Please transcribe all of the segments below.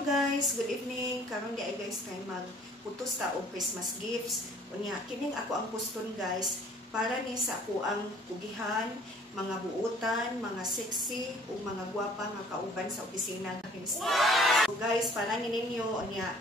Hello guys, good evening. Karon di ay guys kay magputos ta og Christmas gifts. Unya kining ako ang kuston guys para ni sa ako ang kugihan, mga buutan, mga sexy ug mga gwapa nga kauban sa opisina nga Wow! So guys, para ni ninyo unya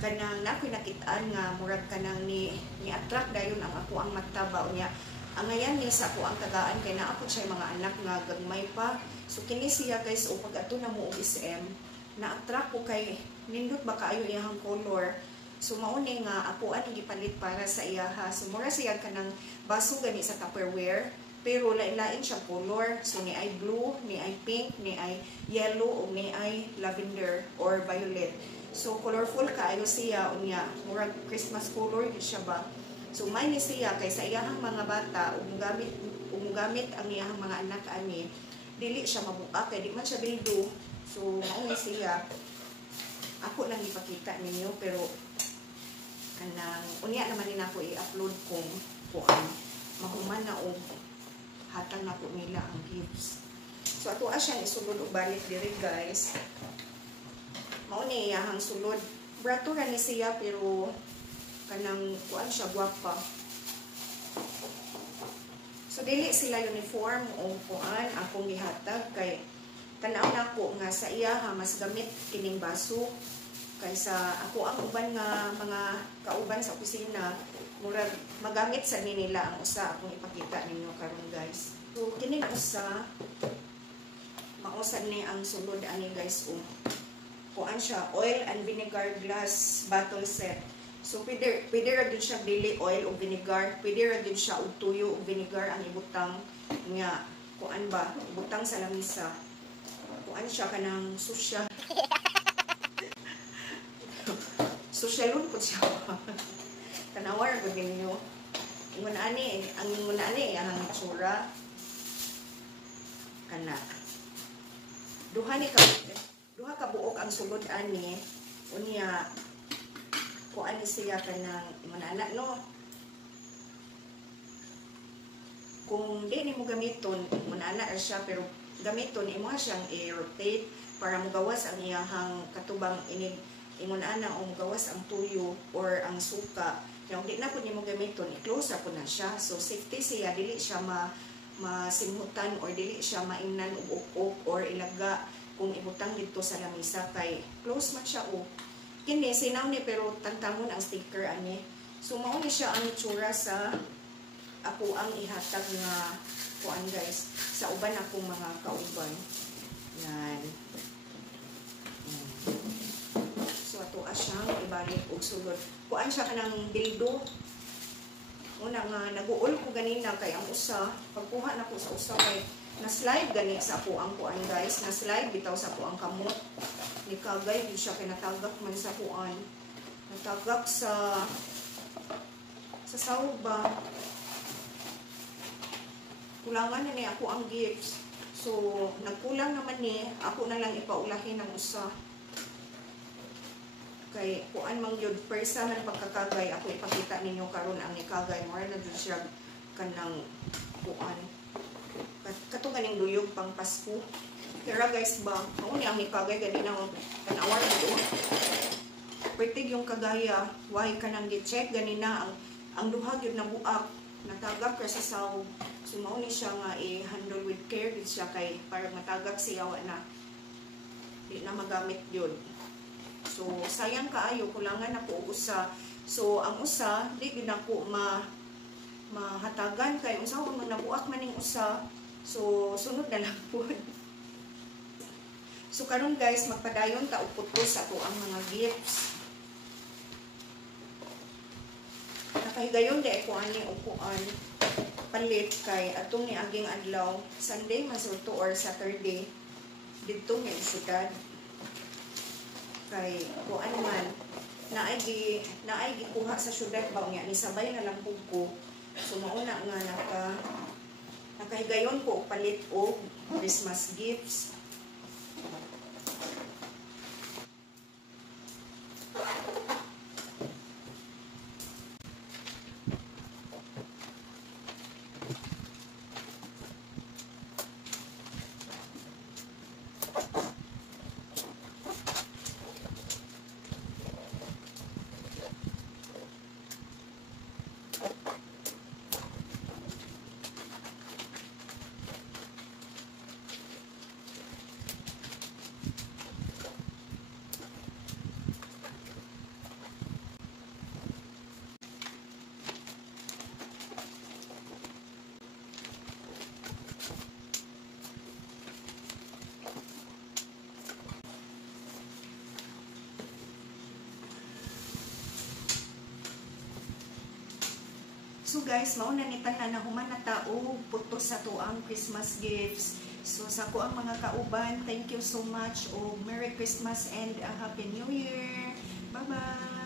kanang nakoy nakitaan nga murag kanang ni attract dayon ang ako ang mataba unya ang ngayon ni sa ako ang tagaan kay naapod siya mga anak nga gagmay pa. So kini siya guys o pag ato na mo og SM na-attract ko kay nindot ba kaayo iyang color. So mauni nga ako ani gipalit para sa iyaha. So mura siya kanang baso gani sa Tupperware pero lain-lain siya color. So ni ay blue, ni ay pink, ni ay yellow ug ni ay lavender or violet. So colorful kaayo siya unya murag Christmas color gid siya ba. So may ni siya kay sa iyahang mga bata ug gamit ang iyahang mga anak ani dili siya mabuka kay di man siya bildo. So, mauni siya. Ako lang ipakita ninyo, pero kanang unya naman din ako i-upload kung mahuman na o hatang na po nila ang gifts. So, ato siyang isulod o balik diri guys. Mauni iyahang sulod. Brato ra ni siya, pero kanang kuan siya gwapa. So, dili sila uniform o kuan akong gihatag kay tanaw na ako nga sa iya mas gamit kining baso kaysa ako ang uban nga mga kauban sa opisina murag magamit sa nila ang usa akong ipakita ninyo karon guys. So kining usa mausad ni ang sulod ani guys kuan siya oil and vinegar glass bottle set. So pwede ra din siya dili oil o vinegar, pwede ra din siya og tuyo o vinegar ang ibutang nga kuan ba ibutang sa lamisa. Kuan siya kanang social. Socialon po siya. Kanawar ko din nyo. Ang ani ang itsura. Kana. Duha ka buok ang sulod ani. Unya kuan siya kanang manana no. Kung di ni mo gamiton, manana siya pero gamiton imo siyang i-rotate para magawas ang iyahang katubang ingon ana o magawas ang tuyo or ang suka. Kaya di na po nimo gamiton i-close po na siya. So safety siya dili siya masimhutan or dili siya maingnan og uk or ilaga kung ibutang dito sa lamisa kay close man siya o. Kini sinaw ni pero tantamon ang sticker ani. So mao ni siya ang itsura sa ako ang ihatag nga kuan guys sa uban akong mga kauban. Yan. So ato siyang ibalik og sulod. Kuan siya kanang dildo. Una nga naguol ko ganina kay ang usa pagkuha na ko sa usa kay na slide gani sa ako ang kuan guys. Na slide bitaw sa ako ang kamot. Ni kagay di siya kay natagak man sa kuan. Natagak sa sahog ba. Kulangan na ni ako ang gifts. So, nagkulang naman ni, ako na lang ipaulahin ng usa. Kay, kuan mang yun, persa man pagkakagay, ako ipakita ninyo karon ang ikagay. Mara na dun siya kanang kuan. Katuganing duyog pang Pasko. Pero guys ba, ako ni ang ikagay, gani na kanawar dito. Pertig yung kagaya, why ka nang gi-check, gani na ang duhag yun na buak. Natagak ka sa sahog. So, mauni siya nga i-handle with care din siya kay para matagak siya na di na magamit yun. So, sayang kaayo, kulangan na po usa. So, ang usa, di din ako mahatagan kay usa kung nabuak man yung usa. So, sunod na lang po. So, karon guys, magpadayon ta og putos ato ang mga gifts. Nakahigayon di ako ani o kuan palit kay atong ni aging adlaw Sunday masulto or Saturday dito nga siyudad kay kuan man naay gikuha sa siyudad ba unya ni sabay na lang pug ko. So mauna nga nakahigayon ko palit og Christmas gifts. So guys, mauna ni tanan na human na tao puto sa tuang Christmas gifts. So sa ko ang mga kauban, thank you so much. O Merry Christmas and a Happy New Year. Bye-bye.